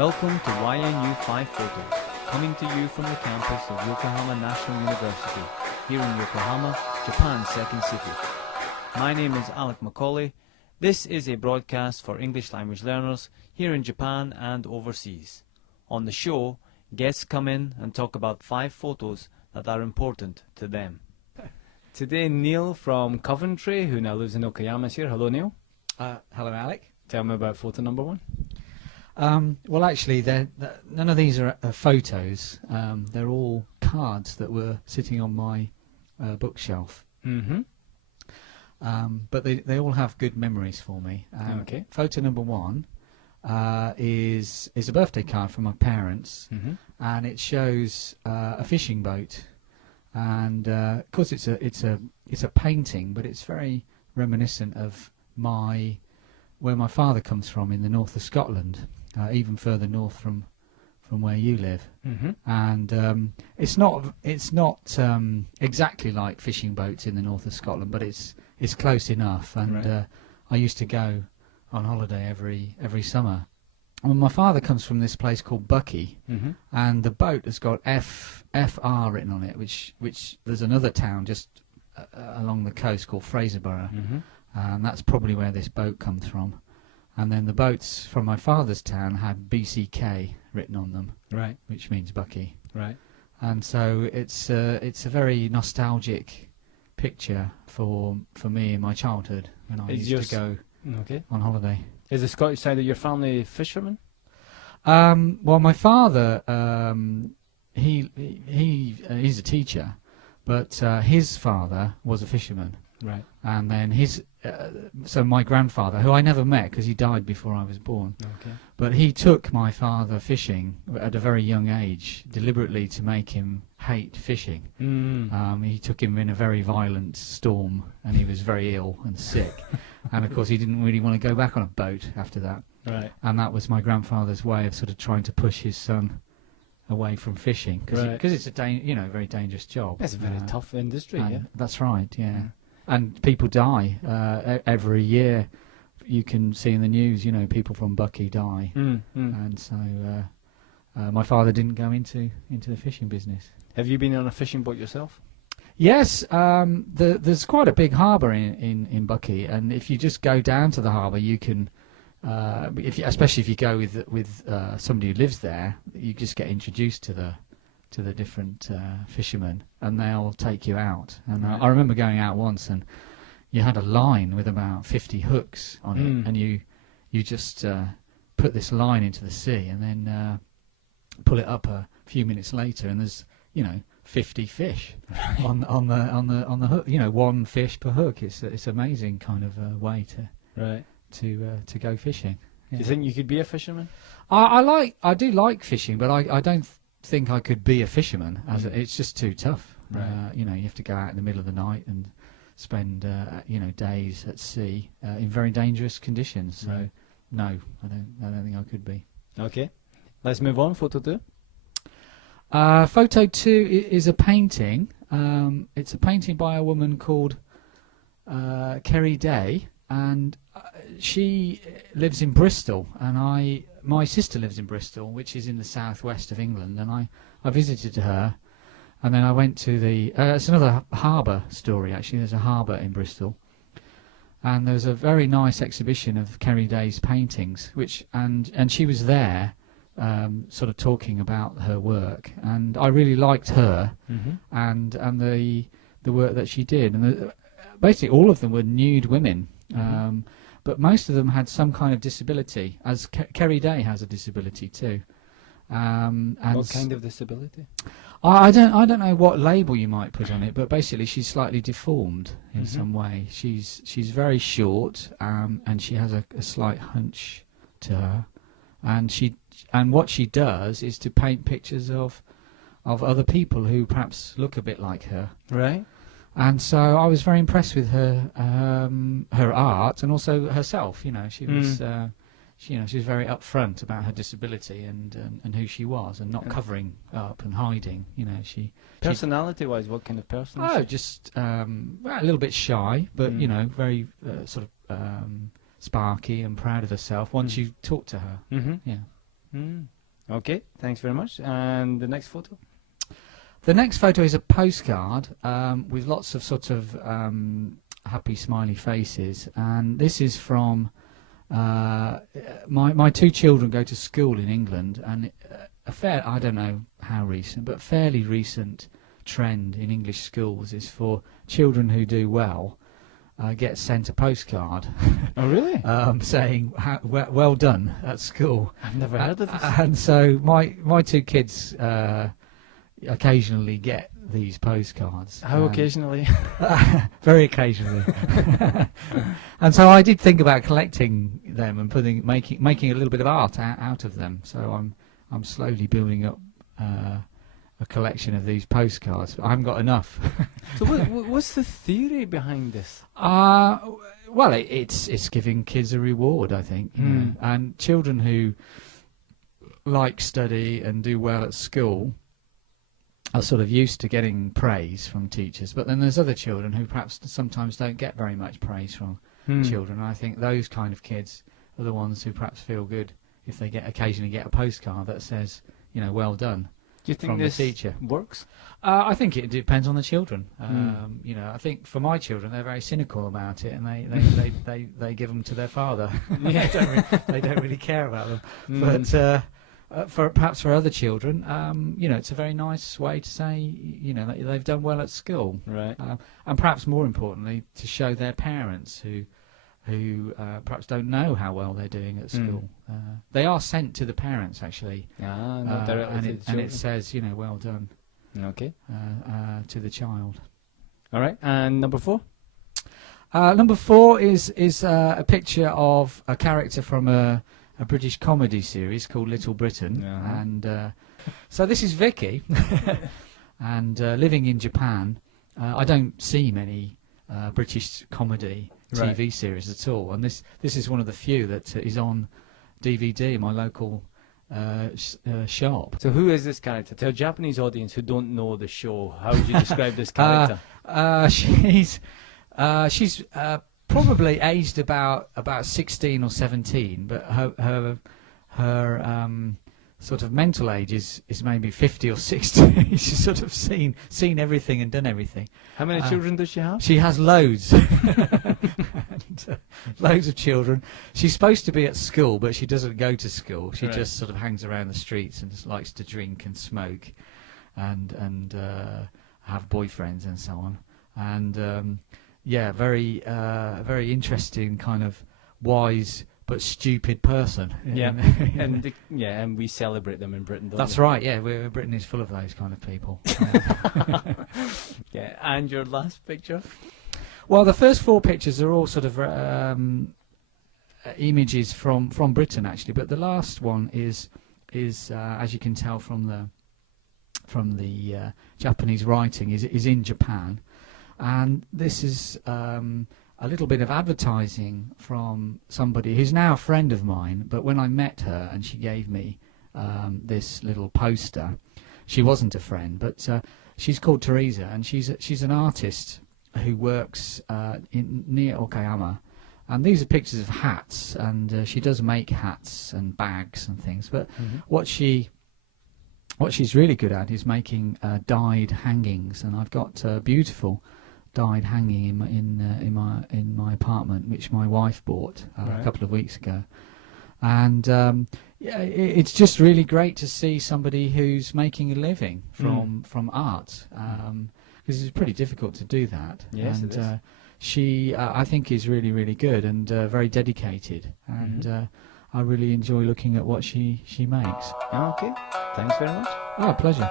Welcome to YNU 5 Photos, coming to you from the campus of Yokohama National University, here in Yokohama, Japan's second city. My name is Alec Macaulay. This is a broadcast for English language learners here in Japan and overseas. On the show, guests come in and talk about 5 photos that are important to them. Today, Neil from Coventry, who now lives in Okayama, is here. Hello, Neil. Hello, Alec. Tell me about photo number 1. Well, actually, none of these are photos. They're all cards that were sitting on my bookshelf. Mm-hmm. But they all have good memories for me. Okay. Photo number 1 is a birthday card from my parents, Mm-hmm. and it shows a fishing boat. And of course, it's a painting, but it's very reminiscent of where my father comes from in the north of Scotland, even further north from where you live. Mm-hmm. And it's not exactly like fishing boats in the north of Scotland, but it's close enough. And Right. I used to go on holiday every summer. Well, my father comes from this place called Buckie, Mm-hmm. and the boat has got FR written on it, which there's another town just along the coast called Fraserburgh, Mm-hmm. and that's probably where this boat comes from. And then the boats from my father's town had BCK written on them, Right. which means Buckie. Right. And so it's a very nostalgic picture for me in my childhood when I Is used to go Okay. on holiday. Is the Scottish side of your family fishermen? Well, my father, he's a teacher, but his father was a fisherman, Right. and then so my grandfather, who I never met because he died before I was born, Okay. but he took my father fishing at a very young age, deliberately to make him hate fishing. Mm. He took him in a very violent storm, and he was very ill and sick, and of course he didn't really want to go back on a boat after that. Right. And that was my grandfather's way of sort of trying to push his son away from fishing, because Right. it's a very dangerous job. That's a very tough industry, and yeah. That's right, yeah. Mm. And people die every year. You can see in the news, people from Buckie die, Mm. Mm. and so my father didn't go into the fishing business. Have you been on a fishing boat yourself? Yes, there's quite a big harbour in Buckie, and if you just go down to the harbour, you can, especially if you go with somebody who lives there, you just get introduced to the different fishermen, and they'll take you out. And Right. I remember going out once, and you had a line with about 50 hooks on Mm. it, and you just put this line into the sea, and then pull it up a few minutes later, and there's 50 fish on the hook. One fish per hook. It's amazing kind of way Right. to go fishing. Do you think you could be a fisherman? I do like fishing, but I don't think I could be a fisherman. It's just too tough. Right. You have to go out in the middle of the night and spend days at sea in very dangerous conditions. So Right. no, I don't think I could be. Okay. Let's move on. Photo 2. Photo 2 is a painting. It's a painting by a woman called Kerry Day, and she lives in Bristol, and my sister lives in Bristol, which is in the southwest of England, and I visited her, and then I went to it's another harbour story actually. There's a harbour in Bristol, and there's a very nice exhibition of Kerry Day's paintings, and she was there. Sort of talking about her work, and I really liked her Mm-hmm. and the work that she did, and basically all of them were nude women, Mhm. but most of them had some kind of disability, as Kerry Day has a disability too. And What kind of disability? I don't know what label you might put on it, but basically she's slightly deformed in Mhm. some way. She's very short, and she has a slight hunch to her, and what she does is to paint pictures of other people who perhaps look a bit like her. Right. And so I was very impressed with her art, and also herself. She was she was very upfront about her disability and who she was, and not Yeah. covering up and hiding. Personality-wise, what kind of person is Oh, she? just a little bit shy, but Mm. very sort of sparky and proud of herself. Once Mm. you talk to her, Mm-hmm. yeah. Mm. Okay, thanks very much. And the next photo? The next photo is a postcard with lots of sort of happy smiley faces, and this is from my two children go to school in England, and I don't know how recent, but fairly recent trend in English schools is for children who do well get sent a postcard Oh, really? saying well done at school. I've never heard of this. And so my two kids occasionally get these postcards. How occasionally? Very occasionally. And so I did think about collecting them and making a little bit of art out of them. So I'm slowly building up a collection of these postcards. But I haven't got enough. So what's the theory behind this? Well, it's giving kids a reward, I think, you know. And children who like study and do well at school are sort of used to getting praise from teachers, but then there's other children who perhaps sometimes don't get very much praise from children. And I think those kind of kids are the ones who perhaps feel good if they occasionally get a postcard that says, you know, well done. Do you think from this the teacher works? I think it depends on the children. You know, I think for my children, they're very cynical about it, and they give them to their father. They don't really care about them. But perhaps for other children, you know, it's a very nice way to say, you know, that they've done well at school, Right. and perhaps more importantly, to show their parents who perhaps don't know how well they're doing at school. They are sent to the parents actually, Not directly and to the it children. says, you know, well done Okay. to the child. All right. And number 4? Number 4 is a picture of a character from a British comedy series called Little Britain, and so this is Vicky, and living in Japan. I don't see many British comedy TV series at all, and this is one of the few that is on DVD in my local shop. So who is this character? To a Japanese audience who don't know the show, how would you describe this character? She's probably aged about 16 or 17, but her sort of mental age is maybe 50 or 60. She's sort of seen everything and done everything. How many children does she have? She has loads. And, loads of children. She's supposed to be at school, but she doesn't go to school. She just sort of hangs around the streets and just likes to drink and smoke and have boyfriends and so on. And yeah, very interesting kind of wise but stupid person. Yeah, and we celebrate them in Britain, don't That's we? right, yeah, Britain is full of those kind of people. Yeah, and your last picture? Well, the first 4 pictures are all sort of images from Britain, actually, but the last one is as you can tell from the Japanese writing, is in Japan. And this is a little bit of advertising from somebody who's now a friend of mine, but when I met her and she gave me this little poster, she wasn't a friend, but she's called Teresa, and she's an artist who works near Okayama. And these are pictures of hats, and she does make hats and bags and things, but what she's really good at is making dyed hangings, and I've got beautiful dyed hanging in my apartment, which my wife bought a couple of weeks ago. And yeah, it's just really great to see somebody who's making a living from art, because it's pretty difficult to do that. Yes, and it is. she, I think, is really, really good and very dedicated, and I really enjoy looking at what she makes. Okay, thanks very much. Oh, pleasure.